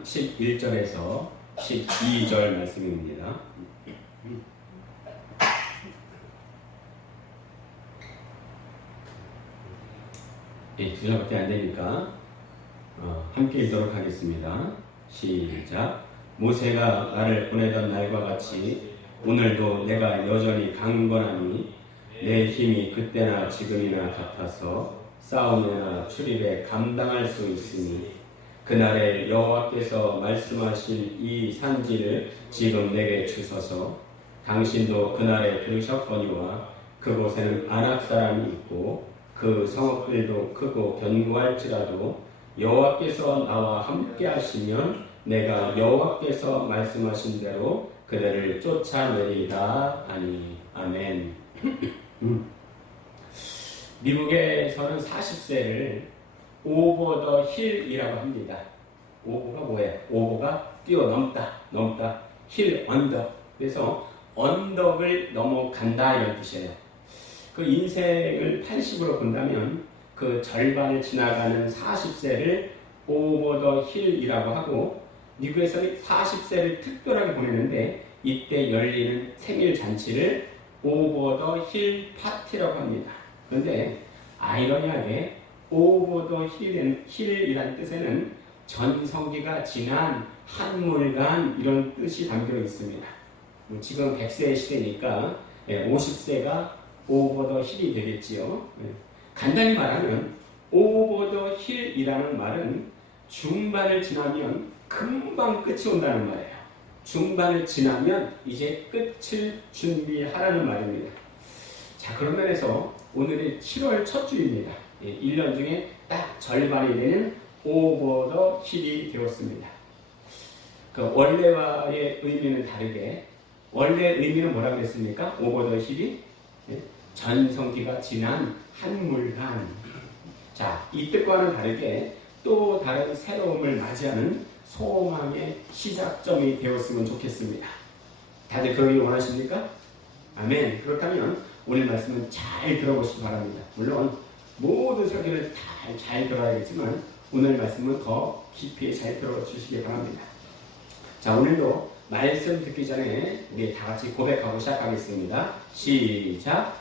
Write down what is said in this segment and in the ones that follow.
9장 11절에서 12절 말씀입니다. 두 절밖에 안 되니까 함께 읽도록 하겠습니다. 시작. 모세가 나를 보내던 날과 같이 오늘도 내가 여전히 강건하니 내 힘이 그때나 지금이나 같아서 싸움이나 출입에 감당할 수 있으니 그날에 여호와께서 말씀하실 이 산지를 지금 내게 주소서. 당신도 그날에 들으셨거니와 그곳에는 아낙 사람이 있고 그 성읍들도 크고 견고할지라도 여호와께서 나와 함께 하시면 내가 여호와께서 말씀하신 대로 그들을 쫓아내리라 하니. 아멘. 미국에서는 40세를 오버 더 힐이라고 합니다. 오버가 뭐예요? 오버가 뛰어넘다, 넘다, 힐 언덕. 그래서 언덕을 넘어간다 이런 뜻이에요. 그 인생을 80으로 본다면 그 절반을 지나가는 40세를 오버 더 힐이라고 하고, 미국에서는 40세를 특별하게 보내는데 이때 열리는 생일 잔치를 오버 더 힐 파티라고 합니다. 그런데 아이러니하게 오버 더 힐이라는 뜻에는 전성기가 지난 한물간 이런 뜻이 담겨 있습니다. 지금 100세의 시대니까 50세가 오버 더 힐이 되겠지요. 간단히 말하면 오버 더 힐이라는 말은 중반을 지나면 금방 끝이 온다는 말이에요. 중반을 지나면 이제 끝을 준비하라는 말입니다. 자, 그런 면에서 오늘이 7월 첫 주입니다. 1년 중에 딱 절반이 되는 오버 더 힐이 되었습니다. 그 원래와의 의미는 다르게, 원래 의미는 뭐라고 했습니까? 오버 더 힐이 전성기가 지난 한물간. 자, 이 뜻과는 다르게 또 다른 새로움을 맞이하는 소망의 시작점이 되었으면 좋겠습니다. 다들 그러길 원하십니까? 아멘. 그렇다면 오늘 말씀은 잘 들어보시기 바랍니다. 물론 모든 설교를 잘 들어야겠지만 오늘 말씀은 더 깊이 잘 들어주시기 바랍니다. 자, 오늘도 말씀 듣기 전에 우리 다 같이 고백하고 시작하겠습니다. 시작.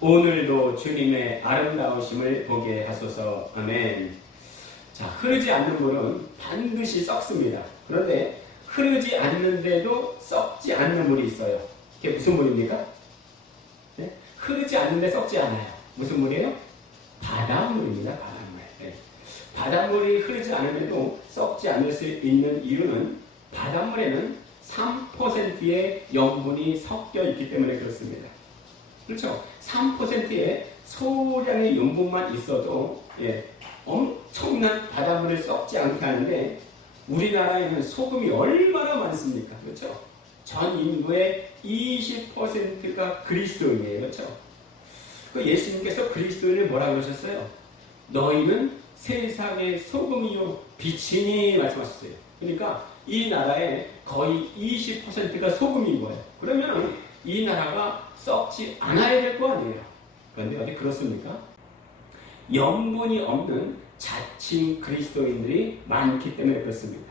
오늘도 주님의 아름다우심을 보게 하소서. 아멘. 자, 흐르지 않는 물은 반드시 썩습니다. 그런데 흐르지 않는데도 썩지 않는 물이 있어요. 그게 무슨 물입니까? 네? 흐르지 않는데 썩지 않아요. 무슨 물이에요? 바닷물입니다. 바닷물. 네. 바닷물이 흐르지 않음에도 썩지 않을 수 있는 이유는 바닷물에는 3%의 염분이 섞여 있기 때문에 그렇습니다. 그렇죠? 3%의 소량의 염분만 있어도 엄청난 바닷물을 썩지 않게 하는데, 우리나라에는 소금이 얼마나 많습니까? 그렇죠? 전 인구의 20%가 그리스도인이에요. 그렇죠? 그 예수님께서 그리스도인을 뭐라고 그러셨어요? 너희는 세상의 소금이요 빛이니 말씀하셨어요. 그러니까 이 나라의 거의 20%가 소금인 거예요. 그러면 이 나라가 썩지 않아야 될 거 아니에요. 그런데 어디 그렇습니까? 염분이 없는 자칭 그리스도인들이 많기 때문에 그렇습니다.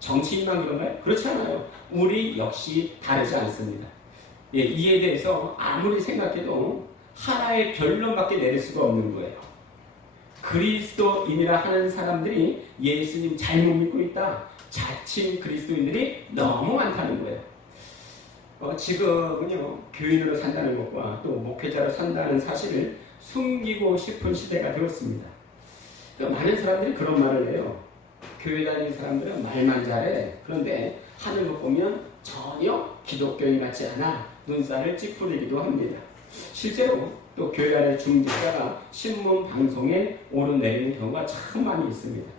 정치인만 그런가요? 그렇지 않아요. 우리 역시 다르지 않습니다. 이에 대해서 아무리 생각해도 하나의 결론밖에 내릴 수가 없는 거예요. 그리스도인이라 하는 사람들이 예수님 잘못 믿고 있다. 자칭 그리스도인들이 너무 많다는 거예요. 지금은요, 교인으로 산다는 것과 또 목회자로 산다는 사실을 숨기고 싶은 시대가 되었습니다. 많은 사람들이 그런 말을 해요. 교회 다니는 사람들은 말만 잘해. 그런데 하는 것 보면 전혀 기독교인 같지 않아. 눈살을 찌푸리기도 합니다. 실제로 또 교회 안의 중직자가 신문 방송에 오르내리는 경우가 참 많이 있습니다.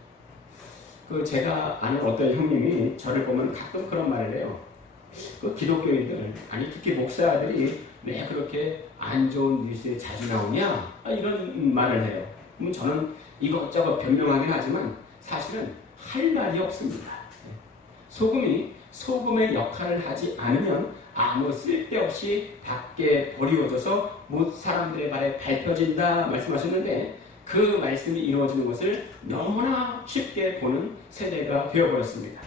제가 아는 어떤 형님이 저를 보면 가끔 그런 말을 해요. 기독교인들, 아니 특히 목사들이 왜 그렇게 안 좋은 뉴스에 자주 나오냐? 이런 말을 해요. 저는 이것저것 변명하긴 하지만 사실은 할 말이 없습니다. 소금이 소금의 역할을 하지 않으면 아무 쓸데없이 밖에 버리워져서 못 사람들의 발에 밟혀진다 말씀하셨는데, 그 말씀이 이루어지는 것을 너무나 쉽게 보는 세대가 되어버렸습니다.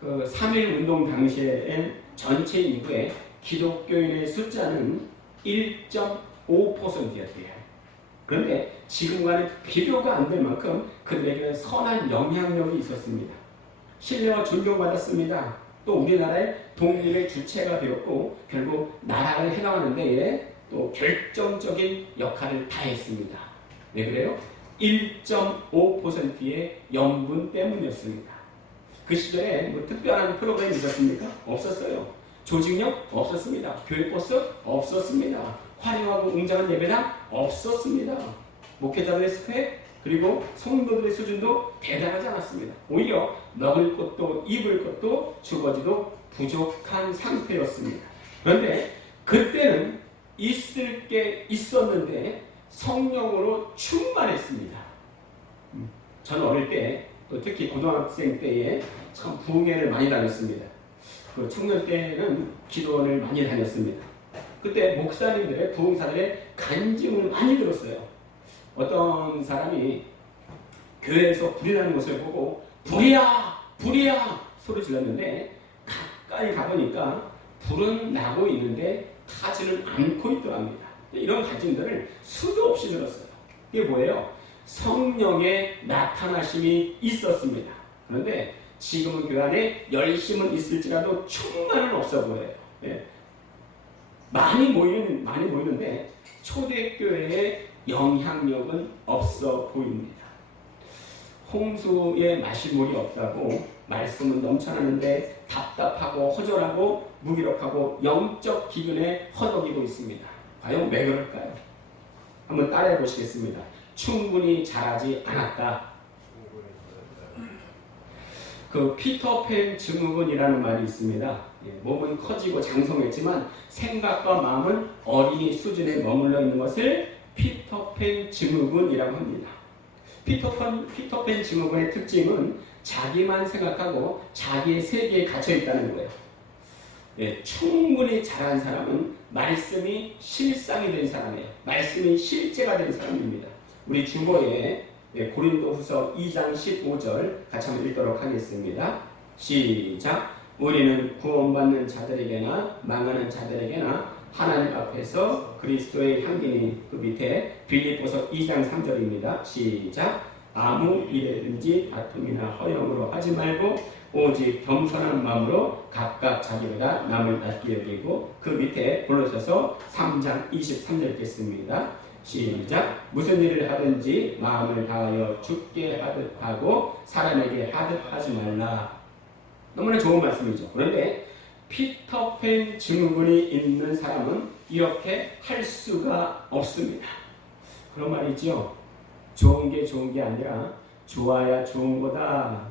그 3.1 운동 당시엔 전체 인구의 기독교인의 숫자는 1.5%였대요. 그런데 지금과는 비교가 안 될 만큼 그들에게는 선한 영향력이 있었습니다. 신뢰와 존경받았습니다. 또 우리나라의 독립의 주체가 되었고 결국 나라를 해나가는 데에 또 결정적인 역할을 다했습니다. 왜 그래요? 1.5%의 염분 때문이었습니다. 그 시절에 뭐 특별한 프로그램이 있었습니까? 없었어요. 조직력 없었습니다. 교육버스 없었습니다. 화려하고 웅장한 예배당 없었습니다. 목회자들의 스펙 그리고 성도들의 수준도 대단하지 않았습니다. 오히려 먹을 것도 입을 것도 주거지도 부족한 상태였습니다. 그런데 그때는 있을 게 있었는데 성령으로 충만했습니다. 저는 어릴 때 또 특히 고등학생 때에 참 부흥회를 많이 다녔습니다. 그 청년 때는 기도원을 많이 다녔습니다. 그때 목사님들의 부흥사들의 간증을 많이 들었어요. 어떤 사람이 교회에서 불이 나는 것을 보고 불이야! 불이야! 소리 질렀는데 가까이 가보니까 불은 나고 있는데 타지는 않고 있더랍니다. 이런 간증들을 수도 없이 들었어요. 이게 뭐예요? 성령의 나타나심이 있었습니다. 그런데 지금은 교회 안에 열심은 있을지라도 충만은 없어 보여요. 예. 많이 모이는데 초대교회의 영향력은 없어 보입니다. 홍수에 마실 물이 없다고 말씀은 넘쳐나는데 답답하고 허전하고 무기력하고 영적 기근에 허덕이고 있습니다. 과연 왜 그럴까요? 한번 따라해 보시겠습니다. 충분히 자라지 않았다. 그 피터팬 증후군이라는 말이 있습니다. 몸은 커지고 장성했지만 생각과 마음은 어린이 수준에 머물러 있는 것을 피터팬 증후군이라고 합니다. 피터팬 증후군의 특징은 자기만 생각하고 자기의 세계에 갇혀 있다는 거예요. 충분히 자란 사람은 말씀이 실상이 된 사람이에요. 말씀이 실제가 된 사람입니다. 우리 주보에 고린도후서 2장 15절 같이 한번 읽도록 하겠습니다. 시작. 우리는 구원받는 자들에게나 망하는 자들에게나 하나님 앞에서 그리스도의 향기니 그 밑에 빌립보서 2장 3절입니다. 시작. 아무 일에든지 다툼이나 허영으로 하지 말고 오직 겸손한 마음으로 각각 자기보다 남을 낮게 여기고 그 밑에 골로새서 3장 23절 읽겠습니다. 시작. 무슨 일을 하든지 마음을 다하여 주께 하듯 하고 사람에게 하듯 하지 말라. 너무나 좋은 말씀이죠. 그런데 피터팬 증후군이 있는 사람은 이렇게 할 수가 없습니다. 그런 말이죠. 좋은 게 좋은 게 아니라 좋아야 좋은 거다.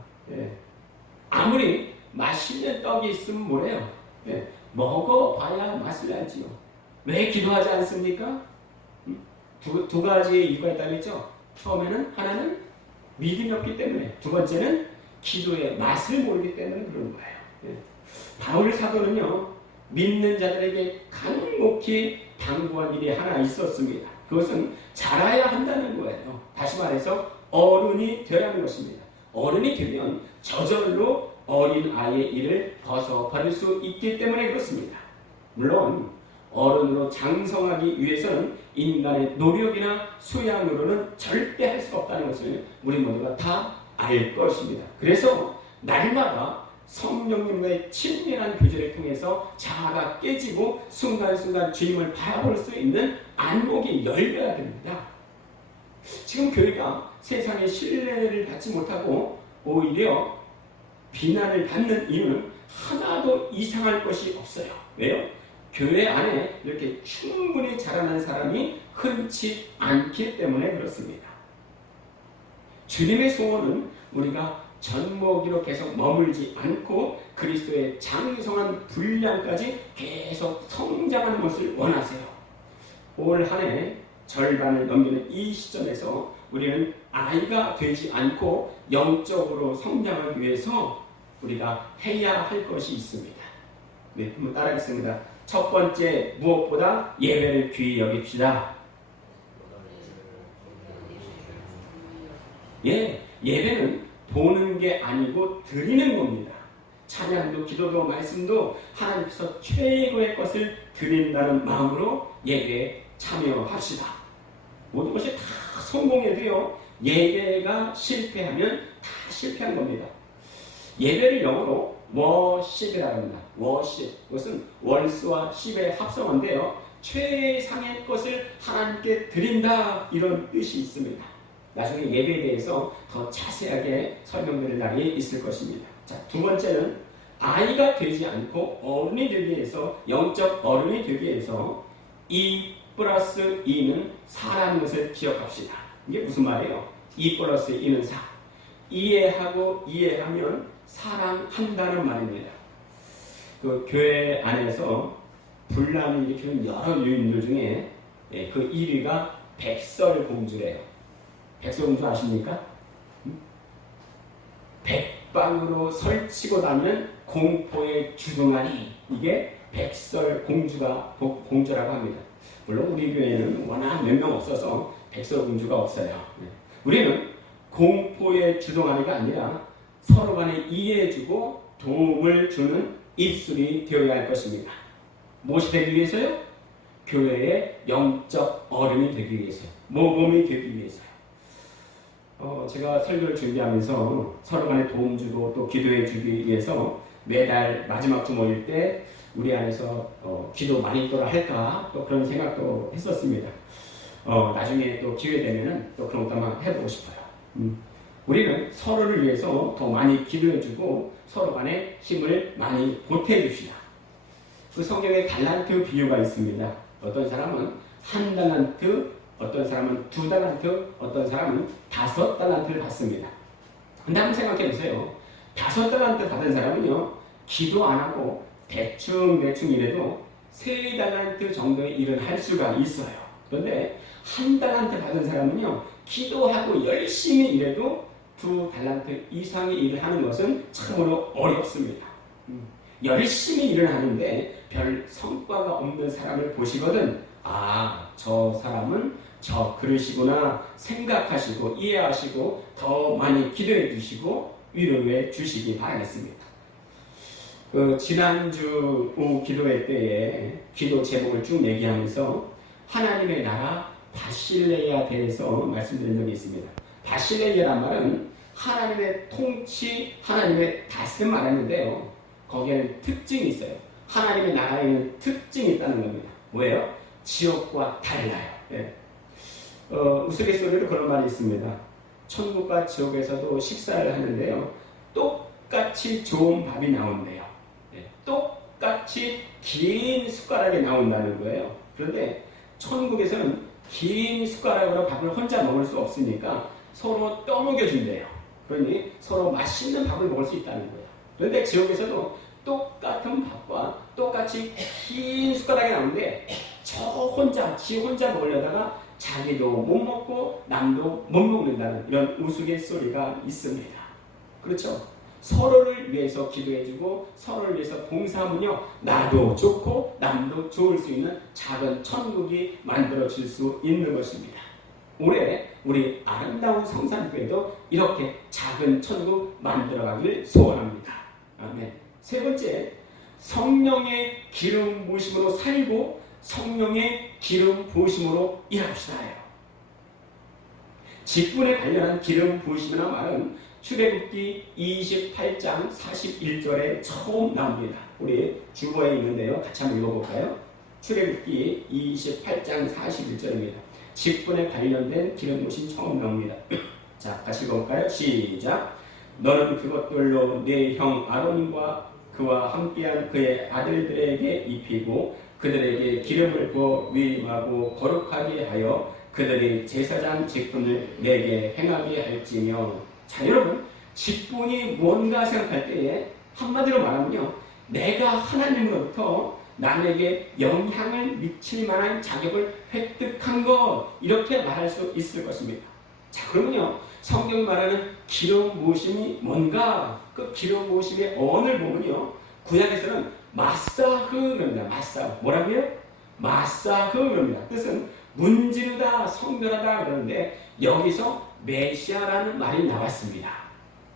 아무리 맛있는 떡이 있으면 뭐래요? 먹어봐야 맛을 알지요. 왜 기도하지 않습니까? 두 가지의 이유가 있다고 했죠. 처음에는 하나는 믿음이 없기 때문에, 두 번째는 기도의 맛을 모르기 때문에 그런 거예요. 바울 사도는요, 믿는 자들에게 간곡히 당부한 일이 하나 있었습니다. 그것은 자라야 한다는 거예요. 다시 말해서 어른이 되라는 것입니다. 어른이 되면 저절로 어린 아이의 일을 벗어버릴 수 있기 때문에 그렇습니다. 물론 어른으로 장성하기 위해서는 인간의 노력이나 수양으로는 절대 할 수 없다는 것을 우리 모두가 다 알 것입니다. 그래서 날마다 성령님과의 친밀한 교제를 통해서 자아가 깨지고 순간순간 주님을 바라볼 수 있는 안목이 열려야 됩니다. 지금 교회가 세상의 신뢰를 받지 못하고 오히려 비난을 받는 이유는 하나도 이상할 것이 없어요. 왜요? 교회 안에 이렇게 충분히 자라난 사람이 흔치 않기 때문에 그렇습니다. 주님의 소원은 우리가 젖먹이로 계속 머물지 않고 그리스도의 장성한 분량까지 계속 성장하는 것을 원하세요. 올 한 해 절반을 넘기는 이 시점에서 우리는 아이가 되지 않고 영적으로 성장하기 위해서 우리가 해야 할 것이 있습니다. 네, 한번 따라하겠습니다. 첫 번째, 무엇보다 예배를 귀히 여깁시다. 예, 예배는 보는 게 아니고 드리는 겁니다. 찬양도 기도도 말씀도 하나님께서 최고의 것을 드린다는 마음으로 예배에 참여합시다. 모든 것이 다 성공해도요, 예배가 실패하면 다 실패한 겁니다. 예배를 영어로 워십이라고 합니다. 워십. 그것은 월스와 십의 합성어인데요. 최상의 것을 하나님께 드린다, 이런 뜻이 있습니다. 나중에 예배에 대해서 더 자세하게 설명드릴 날이 있을 것입니다. 자, 두 번째는 아이가 되지 않고 어른이 되기 위해서, 영적 어른이 되기 위해서 2 플러스 2는 4라는 것을 기억합시다. 이게 무슨 말이에요? 2 플러스 2는 4. 이해하고 이해하면 사랑한다는 말입니다. 그 교회 안에서 분란을 일으키는 여러 요인들 중에 그 1위가 백설공주래요. 백설공주 아십니까? 백방으로 설치고 다니는 공포의 주둥아리, 이게 백설공주라고 합니다. 물론 우리 교회는 워낙 몇 명 없어서 백설공주가 없어요. 우리는 공포의 주둥아리가 아니라 서로 간에 이해해주고 도움을 주는 입술이 되어야 할 것입니다. 무엇이 되기 위해서요? 교회의 영적 어른이 되기 위해서요. 모범이 되기 위해서요. 제가 설교를 준비하면서 서로 간에 도움 주고 또 기도해 주기 위해서 매달 마지막 주 모일 때 우리 안에서 기도 많이 또 할까, 또 그런 생각도 했었습니다. 나중에 또 기회 되면은 또 그런 것도 한번 해보고 싶어요. 우리는 서로를 위해서 더 많이 기도해 주고 서로 간에 힘을 많이 보태 줍시다. 그 성경에 달란트 비유가 있습니다. 어떤 사람은 1달란트, 어떤 사람은 2달란트, 어떤 사람은 5달란트를 받습니다. 근데 한번 생각해 보세요. 5달란트 받은 사람은요, 기도 안 하고 대충 일해도 3달란트 정도의 일을 할 수가 있어요. 그런데 1달란트 받은 사람은요, 기도하고 열심히 일해도 2달란트 이상의 일을 하는 것은 참으로 어렵습니다. 열심히 일을 하는데 별 성과가 없는 사람을 보시거든, 아, 저 사람은 저 그러시구나 생각하시고 이해하시고 더 많이 기도해 주시고 위로해 주시기 바라겠습니다. 지난주 기도회 때에 기도 제목을 쭉 얘기하면서 하나님의 나라 바실레아에 대해서 말씀드린 적이 있습니다. 바실레아란 말은 하나님의 통치, 하나님의 다스림 말하는데요, 거기에는 특징이 있어요. 하나님의 나라에는 특징이 있다는 겁니다. 뭐예요? 지옥과 달라요. 예. 우스갯소리로 그런 말이 있습니다. 천국과 지옥에서도 식사를 하는데요, 똑같이 좋은 밥이 나온대요. 예. 똑같이 긴 숟가락이 나온다는 거예요. 그런데 천국에서는 긴 숟가락으로 밥을 혼자 먹을 수 없으니까 서로 떠먹여준대요. 그러니 서로 맛있는 밥을 먹을 수 있다는 거예요. 그런데 지옥에서도 똑같은 밥과 똑같이 긴 숟가락이 나오는데 지 혼자 먹으려다가 자기도 못 먹고 남도 못 먹는다는 이런 우스갯소리가 있습니다. 그렇죠? 서로를 위해서 기도해주고 서로를 위해서 봉사하면요, 나도 좋고 남도 좋을 수 있는 작은 천국이 만들어질 수 있는 것입니다. 올해 우리 아름다운 성산교회도 이렇게 작은 천국 만들어가길 소원합니다. 아멘. 세 번째, 성령의 기름 부으심으로 살고 성령의 기름 부으심으로 일합시다예요. 직분에 관련한 기름 부으심이라는 말은 출애굽기 28장 41절에 처음 나옵니다. 우리 주보에 있는데요, 같이 한번 읽어볼까요? 출애굽기 28장 41절입니다. 직분에 관련된 기름 부으심 처음 나옵니다. 자, 같이 읽어볼까요? 시작. 너는 그것들로 네 형 아론과 그와 함께한 그의 아들들에게 입히고 그들에게 기름을 부어 위임하고 거룩하게 하여 그들이 제사장 직분을 내게 행하게 할지며. 자, 여러분, 직분이 뭔가 생각할 때에 한마디로 말하면요, 내가 하나님으로부터 남에게 영향을 미칠 만한 자격을 획득한 것, 이렇게 말할 수 있을 것입니다. 자, 그러면요, 성경 말하는 기름 부으심이 뭔가, 그 기름 부으심의 언을 보면요, 구약에서는 마사흐입니다. 마사흐. 뭐라고요? 마사흐입니다. 뜻은 문지르다, 성별하다 그러는데 여기서 메시아라는 말이 나왔습니다.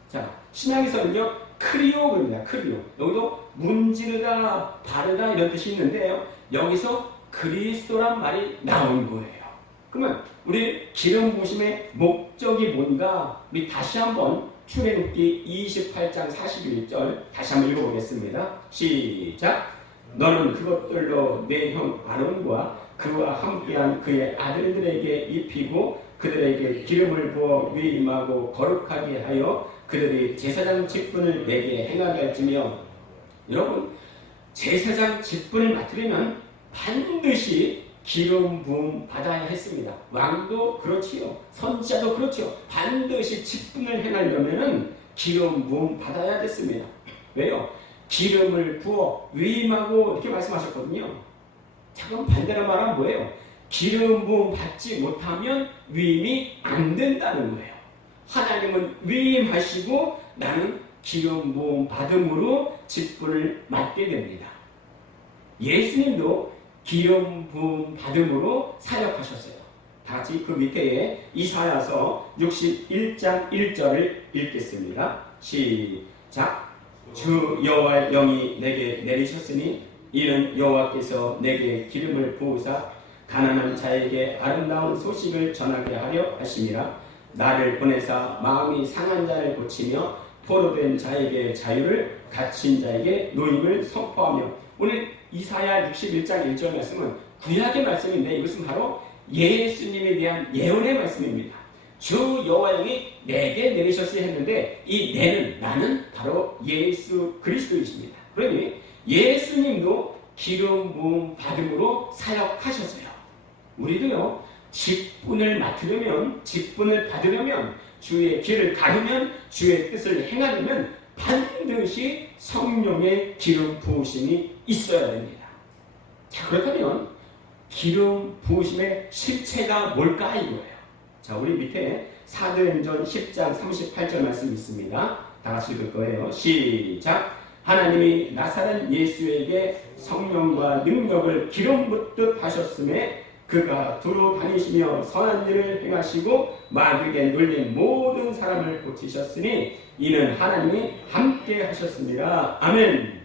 자, 신약에서는요, 크리오입니다. 크리오. 여기도 문지르다, 바르다 이런 뜻이 있는데요. 여기서 그리스도란 말이 나온 거예요. 그러면 우리 기름 부으심의 목적이 뭔가 우리 다시 한번 출애굽기 28장 41절 다시 한번 읽어보겠습니다. 시작. 너는 그것들로 내 형 아론과 그와 함께한 그의 아들들에게 입히고 그들에게 기름을 부어 위임하고 거룩하게 하여 그들이 제사장 직분을 내게 행하게 할지며. 여러분, 제사장 직분을 맡으려면 반드시 기름 부음 받아야 했습니다. 왕도 그렇지요. 선지자도 그렇지요. 반드시 직분을 행하려면 기름 부음 받아야 됐습니다. 왜요? 기름을 부어 위임하고 이렇게 말씀하셨거든요. 자, 그럼 반대로 말하면 뭐예요? 기름 부음 받지 못하면 위임이 안 된다는 거예요. 하나님은 위임하시고 나는 기름 부음 받음으로 직분을 맡게 됩니다. 예수님도 기름 부음 받음으로 사역하셨어요. 다 같이 그 밑에 이사야서 61장 1절을 읽겠습니다. 시작. 주 여호와의 영이 내게 내리셨으니 이는 여호와께서 내게 기름을 부으사 가난한 자에게 아름다운 소식을 전하게 하려 하심이라. 나를 보내사 마음이 상한 자를 고치며 포로된 자에게 자유를, 갇힌 자에게 노임을 선포하며. 오늘 이사야 61장 1절 말씀은 구약의 말씀인데 이것은 바로 예수님에 대한 예언의 말씀입니다. 주 여호와 영이 내게 내리셨으니 했는데 이 내는, 나는 바로 예수 그리스도이십니다. 그러니 예수님도 기름 부음 받음으로 사역하셨어요. 우리도요, 직분을 맡으려면, 직분을 받으려면, 주의 길을 가르면, 주의 뜻을 행하려면 반드시 성령의 기름 부으심이 있어야 됩니다. 자, 그렇다면 기름 부으심의 실체가 뭘까 이거예요. 자, 우리 밑에 사도행전 10장 38절 말씀 있습니다. 다 같이 읽을 거예요. 시작. 하나님이 나사렛 예수에게 성령과 능력을 기름 붓듯 하셨음에 그가 두루 다니시며 선한 일을 행하시고 마귀에게 눌린 모든 사람을 고치셨으니 이는 하나님이 함께 하셨습니다. 아멘.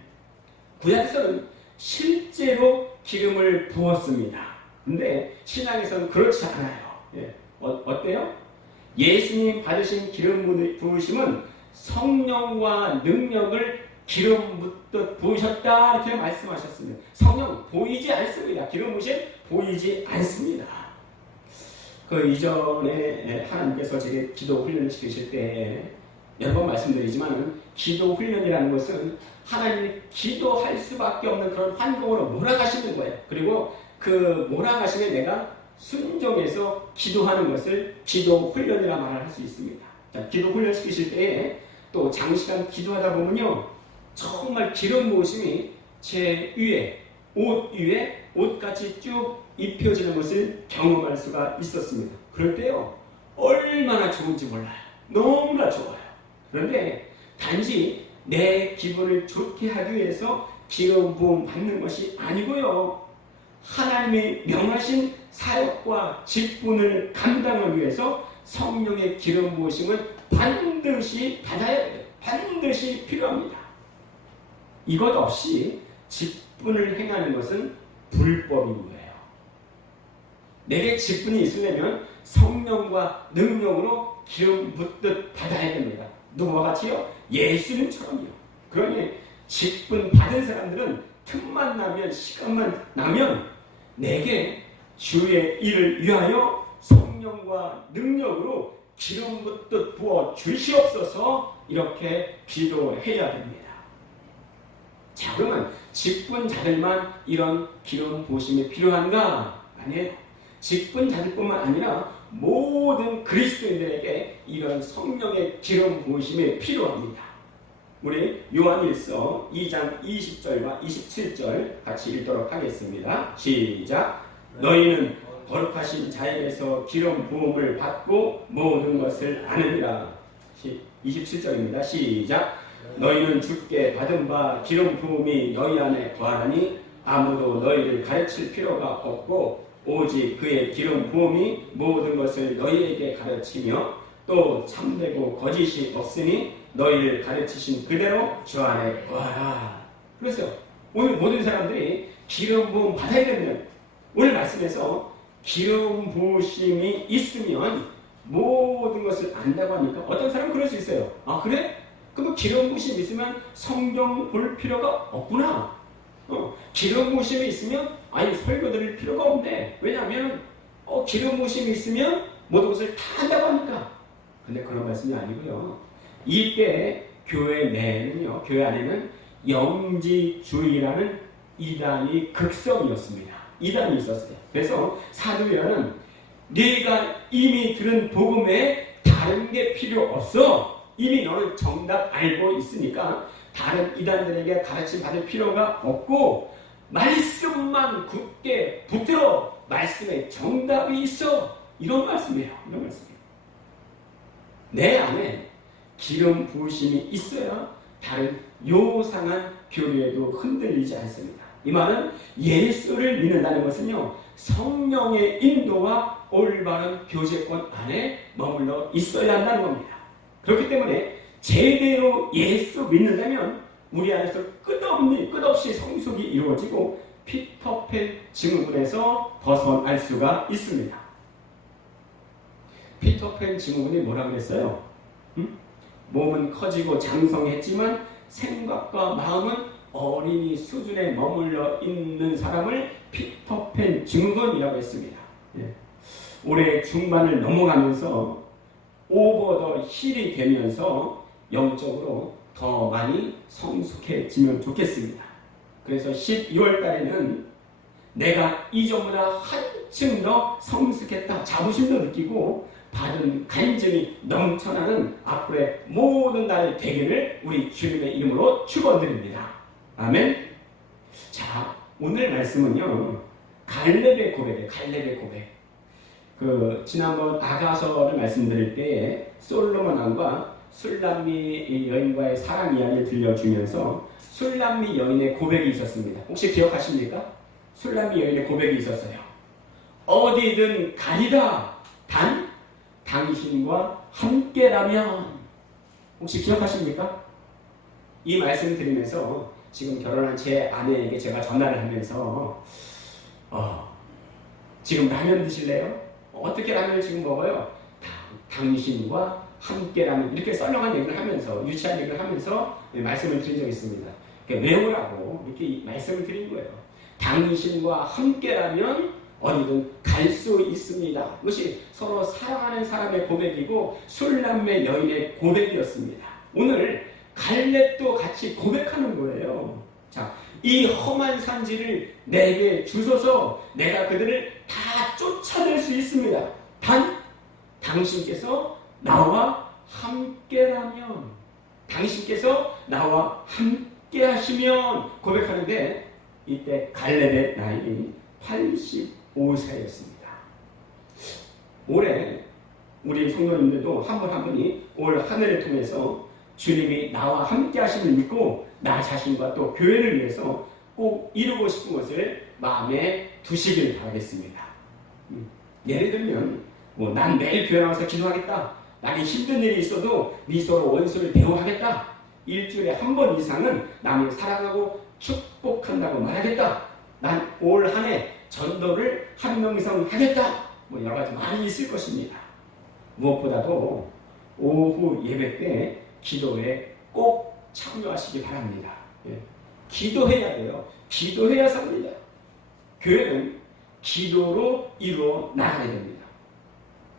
구약에서는 실제로 기름을 부었습니다. 근데 신약에서는 그렇지 않아요. 예. 어때요? 예수님 받으신 기름 부으심은 성령과 능력을 기름 붓듯 부으셨다 이렇게 말씀하셨습니다. 성령 보이지 않습니다. 기름 부으심 보이지 않습니다. 그 이전에 하나님께서 제게 기도 훈련을 시키실 때 여러 번 말씀드리지만 기도 훈련이라는 것은 하나님이 기도할 수밖에 없는 그런 환경으로 몰아가시는 거예요. 그리고 그 몰아가심에 내가 순종해서 기도하는 것을 기도 훈련이라 말할 수 있습니다. 자, 기도 훈련 시키실 때에 또 장시간 기도하다 보면요, 정말 기름 부으심이 제 위에, 옷 위에 옷같이 쭉 입혀지는 것을 경험할 수가 있었습니다. 그럴 때요, 얼마나 좋은지 몰라요. 너무나 좋아요. 그런데 단지 내 기분을 좋게 하기 위해서 기름 부음 받는 것이 아니고요, 하나님이 명하신 사역과 직분을 감당하기 위해서 성령의 기름 부으심을 반드시 받아야 돼요. 반드시 필요합니다. 이것 없이 직분을 행하는 것은 불법인 거예요. 내게 직분이 있으려면 성령과 능력으로 기름 붓듯 받아야 됩니다. 누구와 같이요? 예수님처럼요. 그러니 직분 받은 사람들은 틈만 나면, 시간만 나면 내게 주의 일을 위하여 성령과 능력으로 기름 붓듯 부어 주시옵소서 이렇게 기도해야 됩니다. 자, 그러면 직분자들만 이런 기름 부으심이 필요한가? 아니에요. 직분자들뿐만 아니라 모든 그리스도인들에게 이런 성령의 기름 부으심이 필요합니다. 우리 요한일서 2장 20절과 27절 같이 읽도록 하겠습니다. 시작. 너희는 거룩하신 자에게서 기름 부음을 받고 모든 것을 아느니라. 27절입니다. 시작. 너희는 주께 받은 바 기름 부음이 너희 안에 거하니 아무도 너희를 가르칠 필요가 없고 오직 그의 기름 부음이 모든 것을 너희에게 가르치며 또 참되고 거짓이 없으니 너희를 가르치신 그대로 주 안에 거하라. 그래서 오늘 모든 사람들이 기름 부음 받아야 되는 오늘 말씀에서 기름 부으심이 있으면 모든 것을 안다고 하니까 어떤 사람은 그럴 수 있어요. 아 그래? 그럼 기름 부으심이 있으면 성경 볼 필요가 없구나. 기름 부으심이 있으면 아니 설교 들을 필요가 없네. 왜냐하면 기름 부으심이 있으면 모든 것을 다 한다고 하니까. 근데 그런 말씀이 아니고요. 이때 교회 내에는요, 교회 안에는 영지주의라는 이단이 극성이었습니다. 이단이 있었어요. 그래서 사도요한은 네가 이미 들은 복음에 다른 게 필요 없어. 이미 너는 정답 알고 있으니까 다른 이단들에게 가르침 받을 필요가 없고 말씀만 굳게 붙들어. 말씀에 정답이 있어. 이런 말씀이에요. 이런 말씀이에요. 내 안에 기름 부으심이 있어야 다른 요상한 교리에도 흔들리지 않습니다. 이 말은 예수를 믿는다는 것은요, 성령의 인도와 올바른 교제권 안에 머물러 있어야 한다는 겁니다. 그렇기 때문에 제대로 예수 믿는다면 우리 안에서 끝없이 성숙이 이루어지고 피터팬 증후군에서 벗어날 수가 있습니다. 피터팬 증후군이 뭐라고 그랬어요? 몸은 커지고 장성했지만 생각과 마음은 어린이 수준에 머물러 있는 사람을 피터팬 증후군이라고 했습니다. 예. 올해 중반을 넘어가면서 오버 더 힐이 되면서 영적으로 더 많이 성숙해지면 좋겠습니다. 그래서 12월 달에는 내가 이전보다 한층 더 성숙했다, 자부심도 느끼고 받은 간증이 넘쳐나는 앞으로의 모든 날의 되기를 우리 주님의 이름으로 축원드립니다. 아멘. 자, 오늘 말씀은요, 갈렙의 고백이에요. 갈렙의 고백. 지난번 아가서를 말씀드릴 때에 솔로몬 왕과 술람미 여인과의 사랑 이야기를 들려주면서 술람미 여인의 고백이 있었습니다. 혹시 기억하십니까? 술람미 여인의 고백이 있었어요. 어디든 가리라. 단 당신과 함께라면. 혹시 기억하십니까? 이 말씀 드리면서 지금 결혼한 제 아내에게 제가 전화를 하면서 지금 라면 드실래요? 어떻게 라면을 지금 먹어요? 당신과 함께라면. 이렇게 썰렁한 얘기를 하면서, 유치한 얘기를 하면서 말씀을 드린 적이 있습니다. 외우라고 이렇게 말씀을 드린 거예요. 당신과 함께라면 어디든 갈 수 있습니다. 이것이 서로 사랑하는 사람의 고백이고 술람매 여인의 고백이었습니다. 오늘 갈렙도 같이 고백하는 거예요. 자, 이 험한 산지를 내게 주소서. 내가 그들을 다 쫓아낼 수 있습니다. 단 당신께서 나와 함께라면. 당신께서 나와 함께 하시면 고백하는데, 이때 갈렙의 나이는 85세였습니다. 올해 우리 성도님들도 한 분 한 분이 올 한 해를 통해서 주님이 나와 함께 하심을 믿고 나 자신과 또 교회를 위해서 꼭 이루고 싶은 것을 마음에 두시길 바라겠습니다. 예를 들면 난 매일 교회 나와서 기도하겠다. 나는 힘든 일이 있어도 미소로 원수를 대우하겠다. 일주일에 한 번 이상은 남을 사랑하고 축복한다고 말하겠다. 난 올 한 해 전도를 한 명 이상 하겠다. 여러 가지 많이 있을 것입니다. 무엇보다도 오후 예배 때 기도에 꼭 참여하시기 바랍니다. 예. 기도해야 돼요. 기도해야 삽니다. 교회는 기도로 이루어 나가야 됩니다.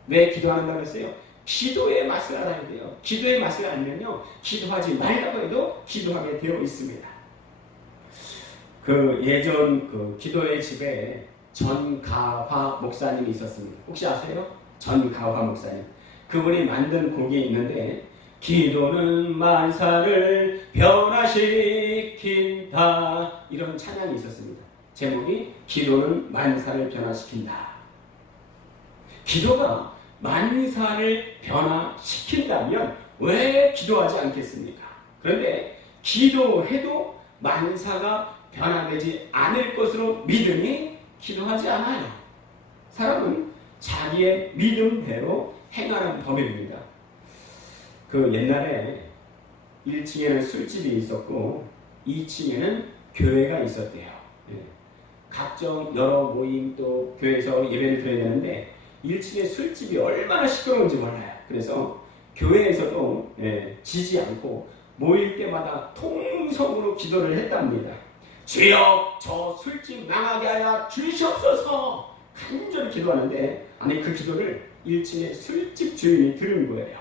왜 기도한다고 했어요? 기도의 맛을 알아야 돼요. 기도의 맛을 알면요, 기도하지 말라고 해도 기도하게 되어 있습니다. 예전 기도의 집에 전가화 목사님이 있었습니다. 혹시 아세요? 전가화 목사님. 그분이 만든 곡이 있는데, 기도는 만사를 변화시킨다. 이런 찬양이 있었습니다. 제목이 기도는 만사를 변화시킨다. 기도가 만사를 변화시킨다면 왜 기도하지 않겠습니까? 그런데 기도해도 만사가 변화되지 않을 것으로 믿으니 기도하지 않아요. 사람은 자기의 믿음대로 행하는 법입니다. 그 옛날에 1층에는 술집이 있었고 2층에는 교회가 있었대요. 예. 각종 여러 모임 또 교회에서 예배를 드려야 되는데 1층에 술집이 얼마나 시끄러운지 몰라요. 그래서 교회에서도 지지 않고 모일 때마다 통성으로 기도를 했답니다. 주여 저 술집 망하게 하여 주시옵소서 간절히 기도하는데 아니 그 기도를 1층의 술집 주인이 들은 거예요.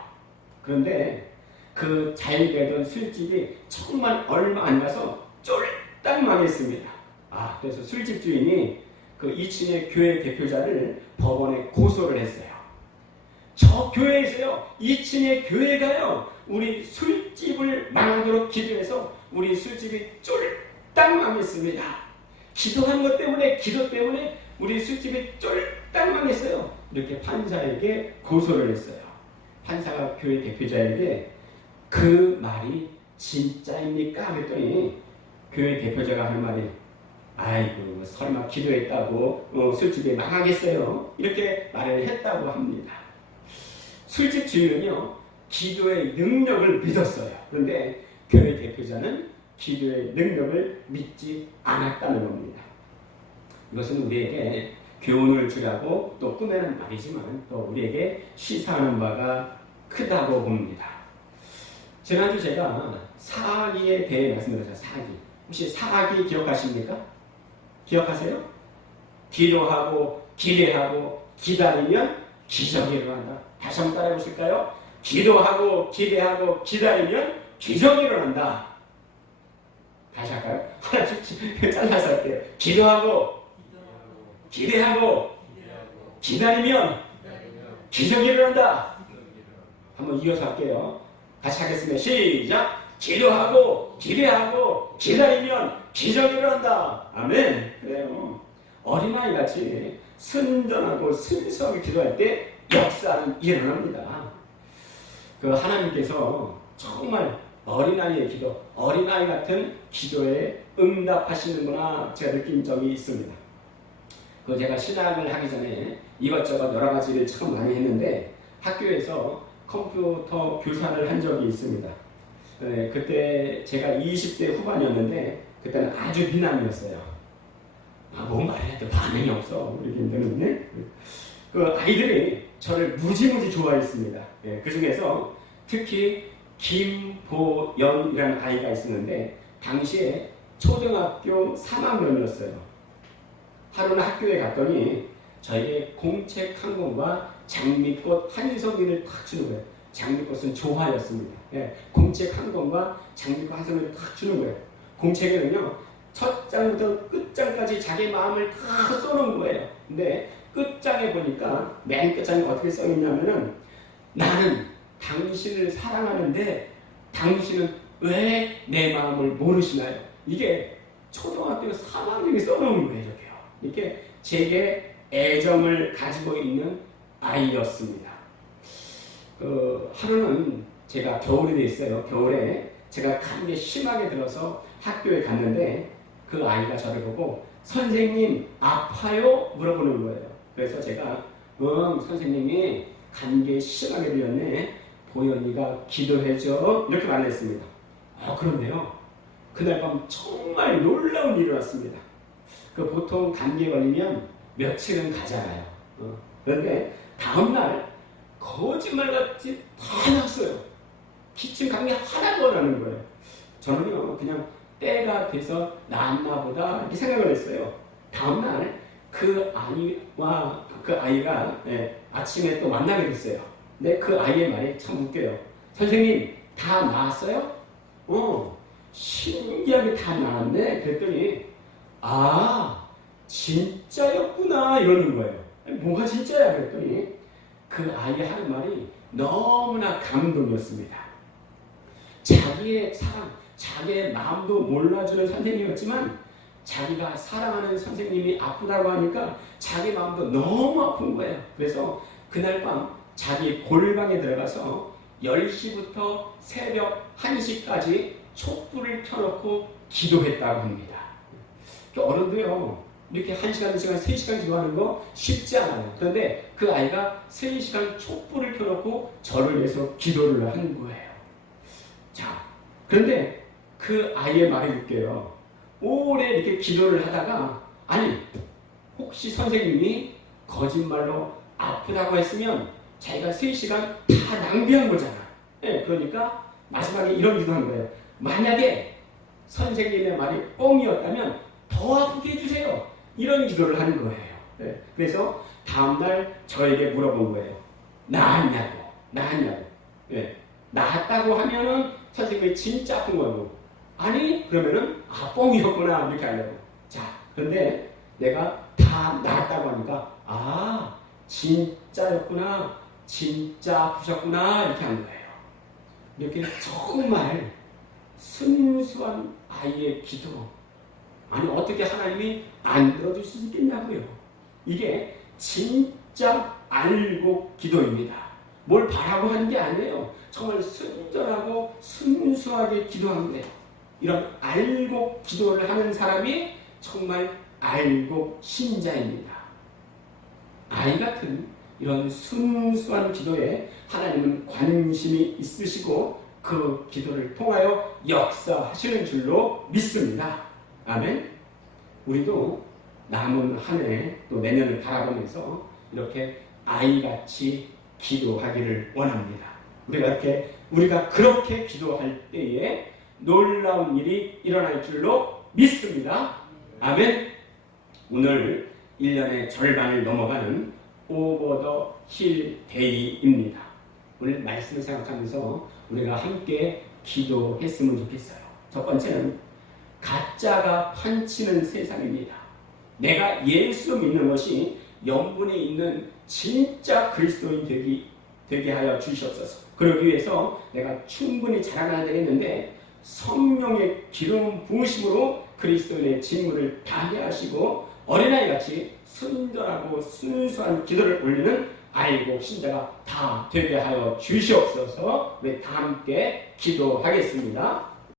그런데 그 잘 되던 술집이 정말 얼마 안 가서 쫄딱 망했습니다. 그래서 술집 주인이 그 2층의 교회 대표자를 법원에 고소를 했어요. 저 교회에서요, 2층의 교회가요, 우리 술집을 망하도록 기도해서 우리 술집이 쫄딱 망했습니다. 기도한 것 때문에, 기도 때문에 우리 술집이 쫄딱 망했어요. 이렇게 판사에게 고소를 했어요. 판사가 교회 대표자에게 그 말이 진짜입니까? 그랬더니 교회 대표자가 하는 말이 아이고 설마 기도했다고 술집이 망하겠어요? 이렇게 말을 했다고 합니다. 술집 주인은요 기도의 능력을 믿었어요. 그런데 교회 대표자는 기도의 능력을 믿지 않았다는 겁니다. 이것은 우리에게 교훈을 주라고 또 꾸며는 말이지만 또 우리에게 시사하는 바가 크다고 봅니다. 지난주 제가 사기에 대해 말씀드렸어요. 사기. 혹시 사기 기억하십니까? 기억하세요? 기도하고 기대하고 기다리면 기적이 일어난다. 다시 한번 따라해 보실까요? 기도하고 기대하고 기다리면 기적이 일어난다. 다시 할까요? 하나씩 잘라서 할게요. 기도하고 기대하고 기다리면 기적이 일어난다. 한번 이어서 할게요. 같이 하겠습니다. 시작! 기도하고 기대하고 기다리면 기적이 일어난다. 아멘. 그래요. 어린아이같이 순전하고 순수하게 기도할 때 역사는 일어납니다. 그 하나님께서 정말 어린아이의 기도, 어린아이 같은 기도에 응답하시는구나 제가 느낀 적이 있습니다. 그 제가 신학을 하기 전에 이것저것 여러 가지를 참 많이 했는데 학교에서 컴퓨터 교사를 한 적이 있습니다. 그때 제가 20대 후반이었는데 그때는 아주 미남이었어요. 뭐 말해도 반응이 없어. 우리 김대는네. 그 아이들이 저를 무지무지 좋아했습니다. 그 중에서 특히 김보연이라는 아이가 있었는데 당시에 초등학교 3학년이었어요. 하루는 학교에 갔더니 저에게 공책 한 권과 장미꽃 한 송이를 탁 주는 거예요. 장미꽃은 조화였습니다. 공책 한 권과 장미꽃 한 송이를 탁 주는 거예요. 공책에는요, 첫 장부터 끝장까지 자기 마음을 다 써놓은 거예요. 근데 끝장에 보니까 맨 끝장에 어떻게 써있냐면은 나는 당신을 사랑하는데 당신은 왜 내 마음을 모르시나요? 이게 초등학교 3학년이 써놓은 거예요. 이렇게요. 이렇게 제게 애정을 가지고 있는 아이였습니다. 하루는 제가 겨울이 됐어요. 겨울에 제가 감기 심하게 들어서 학교에 갔는데 그 아이가 저를 보고 선생님 아파요? 물어보는 거예요. 그래서 제가 선생님이 감기에 심하게 들렸네. 보현이가 기도해줘. 이렇게 말했습니다. 그런데요. 그날 밤 정말 놀라운 일이 일어났습니다. 보통 감기에 걸리면 며칠은 가잖아요. 그런데 다음날 거짓말같이 다 났어요. 기침 감기 하나도 안 나는 거예요. 저는요 그냥 때가 돼서 나았나 보다 이렇게 생각을 했어요. 다음날 그 아이가 아침에 또 만나게 됐어요. 근데 그 아이의 말이 참 웃겨요. 선생님 다 나았어요? 신기하게 다 나았네. 그랬더니 진짜였구나 이러는 거예요. 뭐가 진짜야? 그랬더니 그 아이의 하는 말이 너무나 감동이었습니다. 자기의 사랑, 자기의 마음도 몰라주는 선생님이었지만 자기가 사랑하는 선생님이 아프다고 하니까 자기 마음도 너무 아픈 거예요. 그래서 그날 밤 자기 골방에 들어가서 10시부터 새벽 1시까지 촛불을 켜놓고 기도했다고 합니다. 어른도요 이렇게 1시간, 2시간, 3시간 기도하는 거 쉽지 않아요. 그런데 그 아이가 3시간 촛불을 켜놓고 저를 위해서 기도를 하는 거예요. 자, 그런데 그 아이의 말을 듣게요. 오래 이렇게 기도를 하다가, 아니, 혹시 선생님이 거짓말로 아프다고 했으면 자기가 3시간 다 낭비한 거잖아. 네, 그러니까 마지막에 이런 기도한 거예요. 만약에 선생님의 말이 뻥이었다면 더 아프게 해주세요. 이런 기도를 하는 거예요. 네, 그래서 다음날 저에게 물어본 거예요. 나았냐고. 네, 나았다고 하면은 선생님이 진짜 아픈 거고, 아니 그러면은 뻥이었구나 이렇게 하려고. 자, 그런데 내가 다 나았다고 하니까 진짜였구나, 진짜 아프셨구나 이렇게 한 거예요. 이렇게 정말 순수한 아이의 기도, 아니 어떻게 하나님이 안 들어줄 수 있겠냐고요. 이게 진짜 알고 기도입니다. 뭘 바라고 하는 게 아니에요. 정말 순전하고 순수하게 기도하는 거예요. 이런 알고 기도를 하는 사람이 정말 알고 신자입니다. 아이 같은 이런 순수한 기도에 하나님은 관심이 있으시고 그 기도를 통하여 역사하시는 줄로 믿습니다. 아멘. 우리도 남은 한 해 또 내년을 바라보면서 이렇게 아이같이 기도하기를 원합니다. 우리가 그렇게 기도할 때에 놀라운 일이 일어날 줄로 믿습니다. 아멘. 오늘 1년의 절반을 넘어가는 오버 더 힐 데이입니다. 오늘 말씀을 생각하면서 우리가 함께 기도했으면 좋겠어요. 첫 번째는 가짜가 판치는 세상입니다. 내가 예수 믿는 것이 영분에 있는 진짜 그리스도인 되게 하여 주시옵소서. 그러기 위해서 내가 충분히 자라나야 되겠는데 성령의 기름 부으심으로 그리스도인의 직무를 다하게 하시고 어린아이같이 순전하고 순수한 기도를 올리는 알고 신자가 다 되게 하여 주시옵소서. 우리 다 함께 기도하겠습니다.